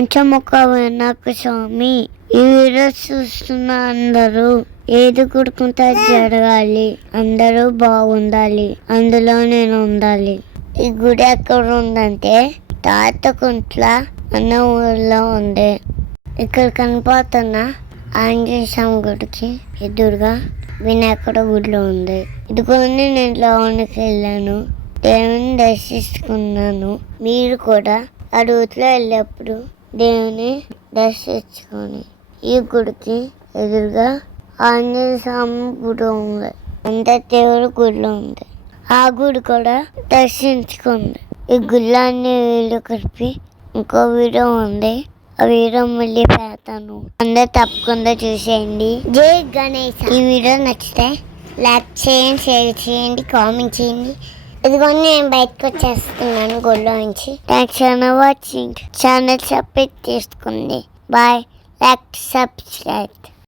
పంచముఖ వినాయక స్వామి ఈ వీడియో చూస్తున్న అందరూ ఏది కుడుకుంటే జరగాలి. అందరూ బాగుండాలి. అందులో నేను ఉండాలి. ఈ గుడి ఎక్కడ ఉందంటే తాతకుంట్ల అన్న ఊర్లో ఉంది ఇక్కడ కనపడుతున్న ఆంజనేయ స్వామి గుడికి ఎదురుగా వినాయకుడు గుడిలో ఉంది ఇదిగోని నేను లోనికి వెళ్ళాను. దేవుని దర్శించుకున్నాను. మీరు కూడా ఆ రోజులో వెళ్ళేప్పుడు దేవుని దర్శించుకొని ఈ గుడికి ఎదురుగా ఆంజనేయ స్వామి గుడి ఉంది. అంత దేవుడి గుడిలో ఉంది. ఆ గుడి కూడా దర్శించుకుంది. ఈ గుళ్ళన్నీ వీళ్ళు కలిపి ఇంకో వీడియో ఉంది. ఆ వీడియో మళ్ళీ పెడతాను. అందరు తప్పకుండా చూసేయండి. జై గణేష్. ఈ వీడియో నచ్చితే లైక్ చేయండి షేర్ చేయండి కామెంట్ చేయండి. ఇదిగోండి నేను బయటకు వచ్చేస్తున్నాను గుళ్ళో నుంచి. Thanks for watching channel subscribe చేసుకోండి బాయ్ లైక్ సబ్స్క్రైబ్